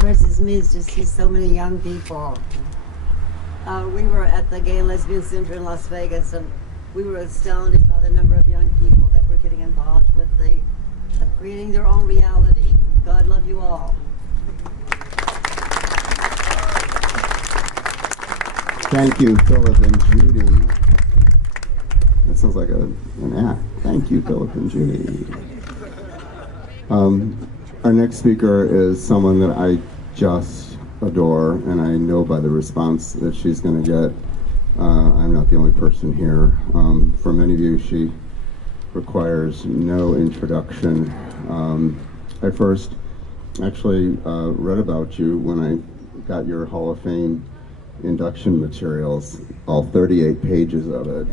impresses me is to see so many young people. We were at the Gay and Lesbian Center in Las Vegas, and we were astounded by the number of young people that were getting involved with creating their own reality. God love you all. Thank you, Philip and Judy. That sounds like an act. Thank you, Philip and Judy. Our next speaker is someone that I just adore, and I know by the response that she's going to get. I'm not the only person here. For many of you, she requires no introduction. I first actually read about you when I got your Hall of Fame induction materials, all 38 pages of it.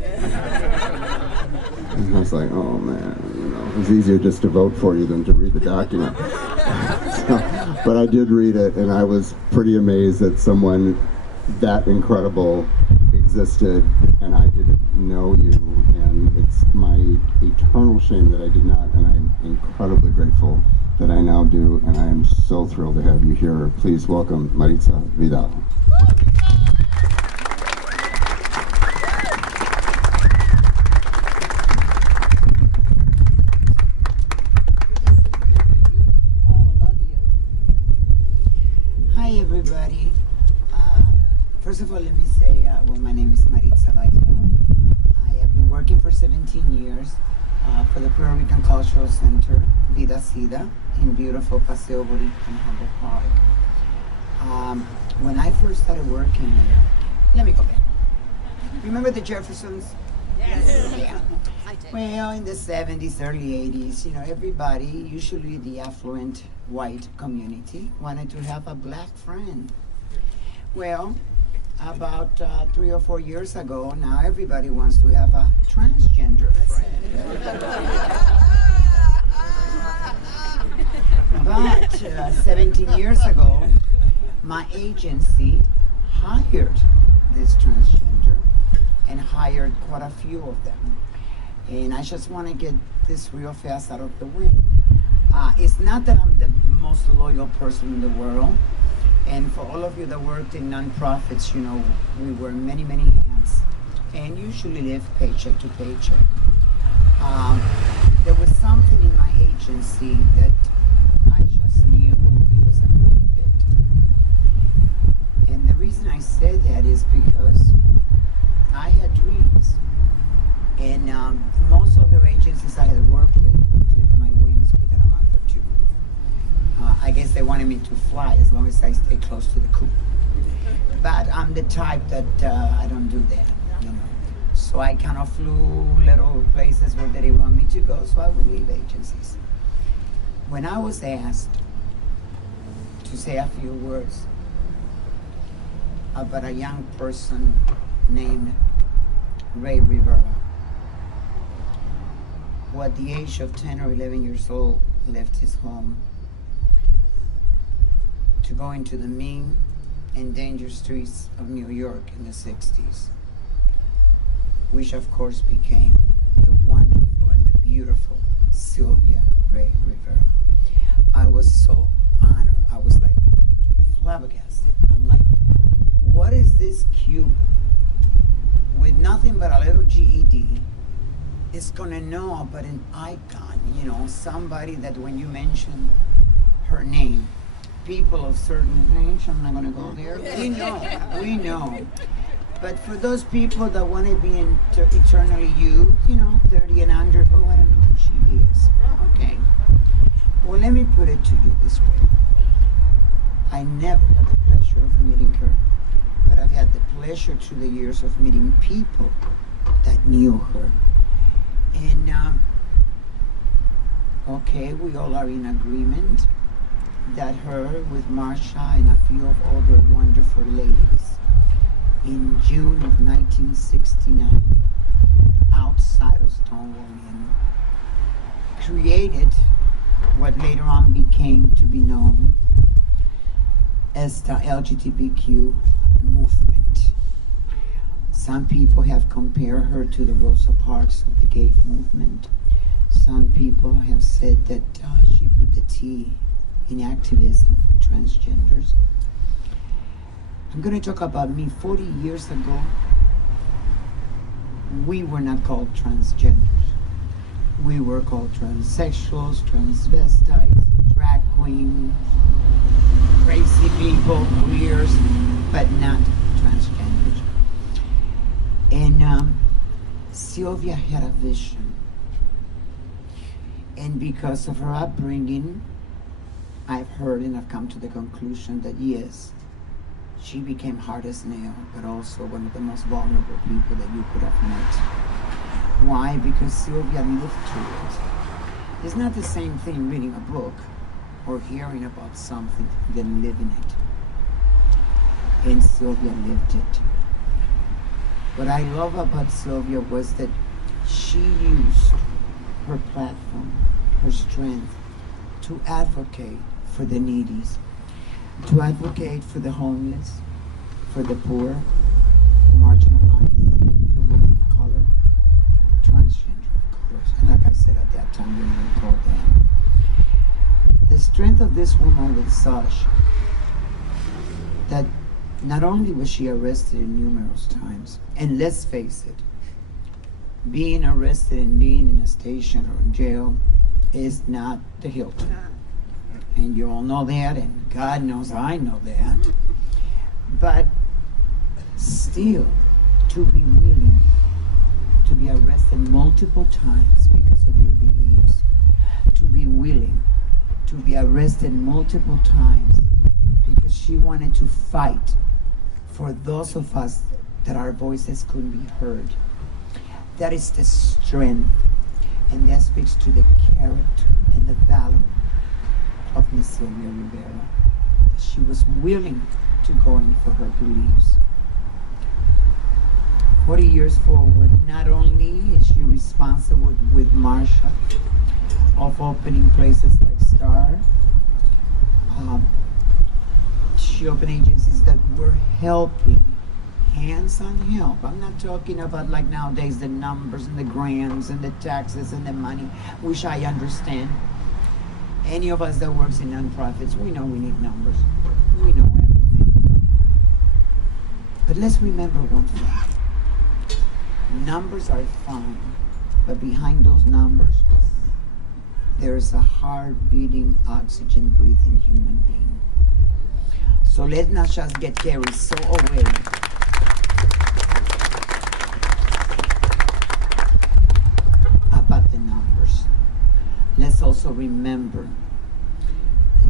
And I was like, oh man, it was easier just to vote for you than to read the document. But I did read it, and I was pretty amazed that someone that incredible existed, and I didn't know you, and it's my eternal shame that I did not, and I'm incredibly grateful that I now do, and I am so thrilled to have you here. Please welcome Maritxa Vidal. Everybody. First of all, let me say, well, my name is Maritxa Vidal. I have been working for 17 years for the Puerto Rican Cultural Center, Vida Sida, in beautiful Paseo Boricua in Humboldt Park. When I first started working there, let me go back. Remember the Jeffersons? Yes. Yeah. Well, in the 70s, early 80s, everybody, usually the affluent white community, wanted to have a black friend. Well, about 3 or 4 years ago, now everybody wants to have a transgender friend. But 17 years ago, my agency hired this transgender and hired quite a few of them. And I just want to get this real fast out of the way. It's not that I'm the most loyal person in the world. And for all of you that worked in nonprofits, we wear many, many hats and usually live paycheck to paycheck. There was something in my agency that I just knew it was a good fit. And the reason I said that is because I had dreams. And most other agencies I had worked with would clip my wings within a month or two. I guess they wanted me to fly as long as I stay close to the coop. But I'm the type that I don't do that, So I kind of flew little places where they didn't want me to go, so I would leave agencies. When I was asked to say a few words about a young person named Ray Rivera, who at the age of 10 or 11 years old left his home to go into the mean and dangerous streets of New York in the 60s, which of course became the wonderful and the beautiful Sylvia Rivera. I was so honored. I was like flabbergasted. I'm like, what is this Cuban with nothing but a little GED is gonna know about an icon, somebody that when you mention her name, people of certain age, I'm not gonna go there, we know. But for those people that want to be eternally youth, 30 and under, oh, I don't know who she is. Okay. Well, let me put it to you this way. I never had the pleasure of meeting her, but I've had the pleasure through the years of meeting people that knew her. And, okay, we all are in agreement that her with Maritxa and a few of other wonderful ladies in June of 1969, outside of Stonewall Inn, created what later on became to be known as the LGBTQ movement. Some people have compared her to the Rosa Parks of the gay movement. Some people have said that she put the T in activism for transgenders. I'm going to talk about me. 40 years ago, we were not called transgenders. We were called transsexuals, transvestites, drag queens, crazy people, queers, but not transgenders. And Sylvia had a vision. And because of her upbringing, I've heard and I've come to the conclusion that yes, she became hard as nail, but also one of the most vulnerable people that you could have met. Why? Because Sylvia lived through it. It's not the same thing reading a book or hearing about something than living it. And Sylvia lived it. What I love about Sylvia was that she used her platform, her strength, to advocate for the needy, to advocate for the homeless, for the poor, the marginalized, the women of color, transgender of colors. And like I said at that time, we didn't call that. The strength of this woman was such that not only was she arrested numerous times, and let's face it, being arrested and being in a station or in jail is not the Hilton. And you all know that, and God knows I know that. But still, to be willing to be arrested multiple times because of your beliefs, to be willing to be arrested multiple times because she wanted to fight for those of us that our voices couldn't be heard. That is the strength, and that speaks to the character and the value of Miss Sylvia Rivera. That she was willing to go in for her beliefs. 40 years forward, not only is she responsible with Maritxa of opening places like Star, she opened agencies that were helping, hands-on help. I'm not talking about like nowadays the numbers and the grants and the taxes and the money, which I understand. Any of us that works in nonprofits, we know we need numbers. We know everything. But let's remember one thing. Numbers are fine, but behind those numbers, there's a heart-beating, oxygen-breathing human being. So let's not just get carried so away about the numbers. Let's also remember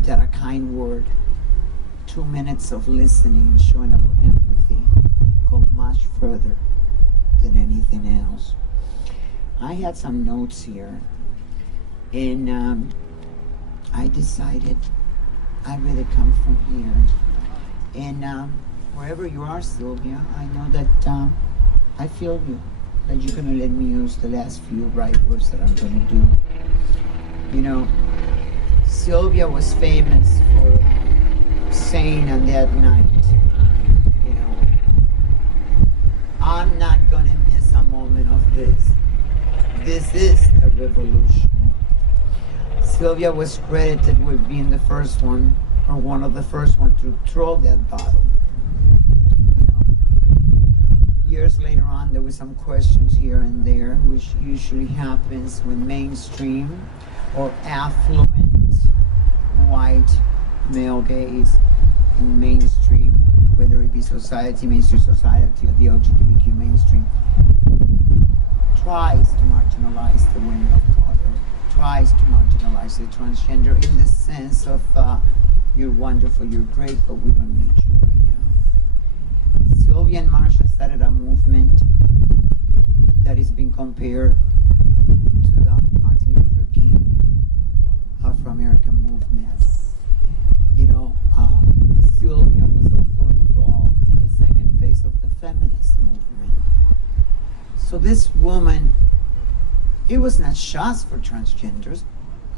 that a kind word, 2 minutes of listening and showing a little empathy go much further than anything else. I had some notes here, and I decided I'd rather come from here. And wherever you are, Sylvia, I know that I feel you, that you're going to let me use the last few right words that I'm going to do. You know, Sylvia was famous for saying on that night, you know, I'm not going to miss a moment of this. This is a revolution. Sylvia was credited with being the first one, or one of the first ones, to throw that bottle. You know, years later on, there were some questions here and there, which usually happens when mainstream or affluent white male gaze in mainstream, whether it be mainstream society, or the LGBTQ mainstream, tries to marginalize the women of color, tries to marginalize the transgender in the sense of you're wonderful, you're great, but we don't need you right now. Sylvia and Maritxa started a movement that is being compared to the Martin Luther King Afro-American movement. You know, Sylvia was also involved in the second phase of the feminist movement. So this woman, it was not just for transgenders.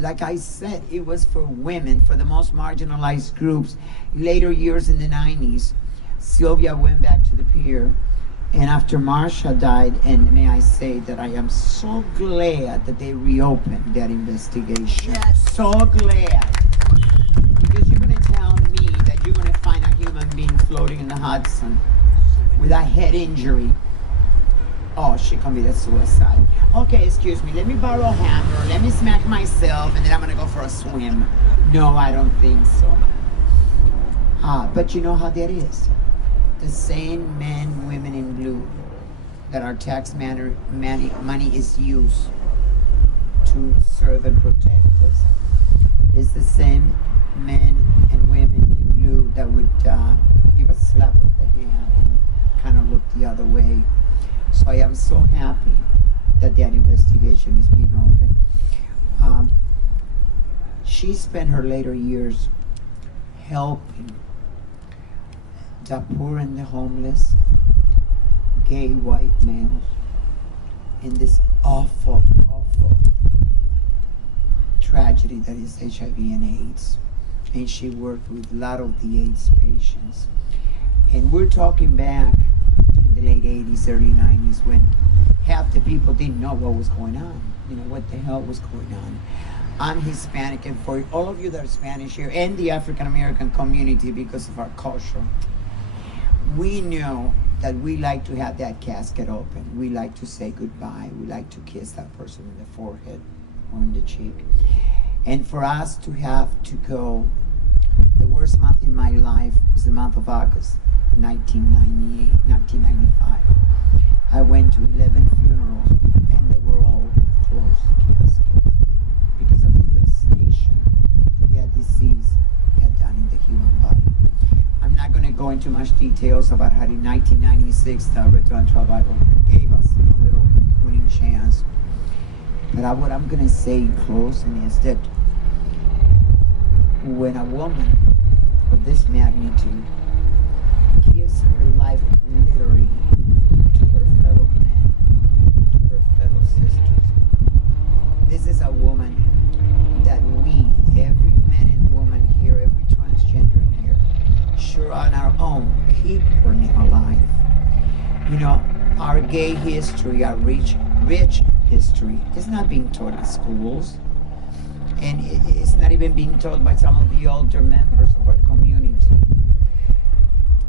Like I said, it was for women, for the most marginalized groups. Later years in the 90s, Sylvia went back to the pier, and after Maritxa died, and may I say that I am so glad that they reopened that investigation. Yes. So glad. Because you're gonna tell me Hudson with a head injury. Oh, she committed suicide. Okay, excuse me, let me borrow a hammer, let me smack myself, and then I'm gonna go for a swim. No, I don't think so. But you know how that is. The same men, women in blue that our tax money is used to serve and protect us is the same men and women in blue that would give a slap of the hand and kind of look the other way. So I am so happy that that investigation is being open. She spent her later years helping the poor and the homeless, gay white males, in this awful, awful tragedy that is HIV and AIDS. And she worked with a lot of the AIDS patients. And we're talking back in the late 80s, early 90s, when half the people didn't know what was going on. You know, what the hell was going on. I'm Hispanic, and for all of you that are Spanish here, and the African American community, because of our culture, we know that we like to have that casket open. We like to say goodbye. We like to kiss that person in the forehead or in the cheek. And for us to have to go, the worst month in my life was the month of August, 1995. I went to 11 funerals, and they were all closed casket because of the devastation that disease had done in the human body. I'm not going to go into much details about how in 1996 the Return Bible gave us a little winning chance. But what I'm going to say in closing is that when a woman of this magnitude gives her life literally to her fellow men, to her fellow sisters, this is a woman that we, every man and woman here, every transgender here, sure on our own, keep her name alive. You know, our gay history, our rich history is not being taught in schools, and it's not even being taught by some of the older members of our community.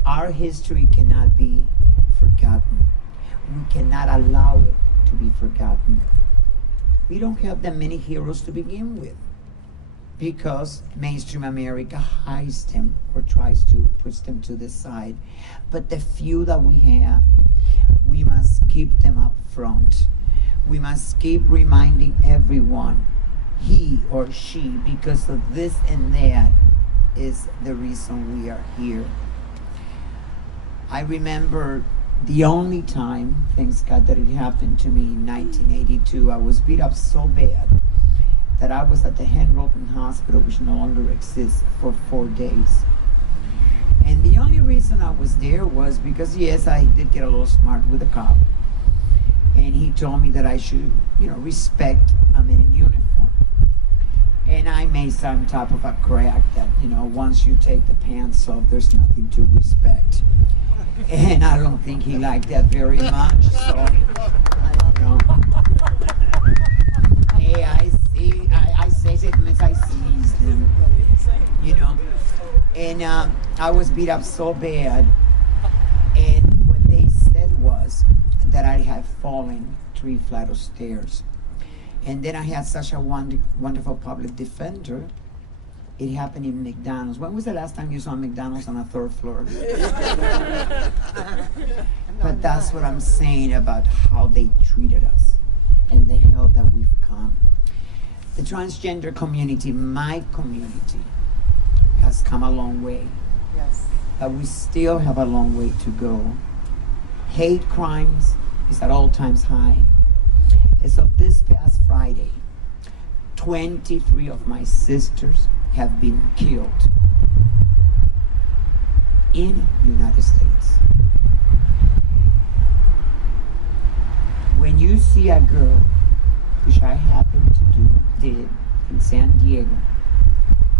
Our history cannot be forgotten. We cannot allow it to be forgotten. We don't have that many heroes to begin with, because mainstream America hides them or tries to push them to the side. But the few that we have, we must keep them up front. We must keep reminding everyone, he or she, because of this and that, is the reason we are here. I remember the only time, thanks God that it happened to me in 1982, I was beat up so bad that I was at the Henroten Hospital, which no longer exists, for 4 days. And the only reason I was there was because, yes, I did get a little smart with a cop. And he told me that I should, respect a man in uniform. And I made some type of a crack that, once you take the pants off, there's nothing to respect. And I don't think he liked that very much, so, Hey, I say statements, I seized them, And I was beat up so bad, and what they said was that I had fallen 3 flights of stairs. And then I had such a wonderful public defender. It happened in McDonald's. When was the last time you saw McDonald's on a 3rd floor? But that's what I'm saying about how they treated us and the hell that we've come. The transgender community, my community, has come a long way. Yes. But we still have a long way to go. Hate crimes is at all times high. As of this past Friday, 23 of my sisters have been killed in the United States. When you see a girl, which I happened to did in San Diego,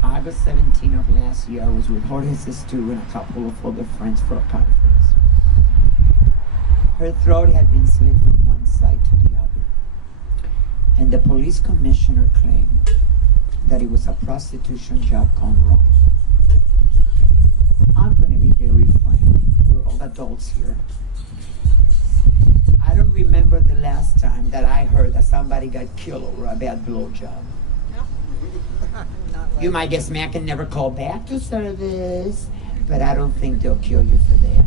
August 17 of last year, I was with Jorge Sestu and a couple of other friends for a conference. Her throat had been slit from one side to the other. And the police commissioner claimed that it was a prostitution job gone wrong. I'm going to be very frank. We're adults here. I don't remember the last time that I heard that somebody got killed over a bad blowjob. You might get smacked and never call back to service, but I don't think they'll kill you for that.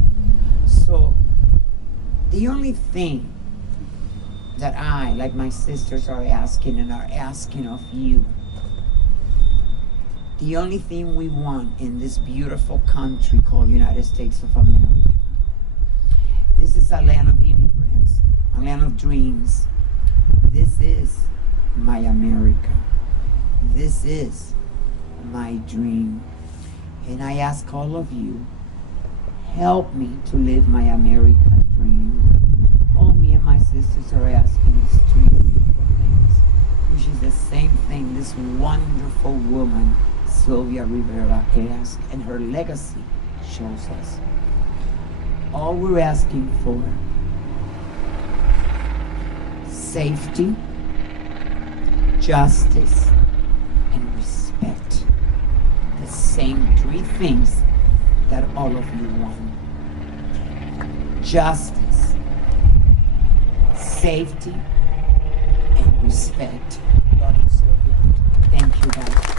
So, the only thing that I, like my sisters, are asking and are asking of you, the only thing we want in this beautiful country called United States of America, this is a land of immigrants, a land of dreams. This is my America. This is my dream. And I ask all of you, help me to live my American dream. All me and my sisters are asking is three simple things, which is the same thing this wonderful woman, Sylvia Rivera, asked, and her legacy shows us. All we're asking for, safety, justice, and respect. The same three things that all of you want. Justice, safety, and respect. Love you, Sylvia. Thank you, guys.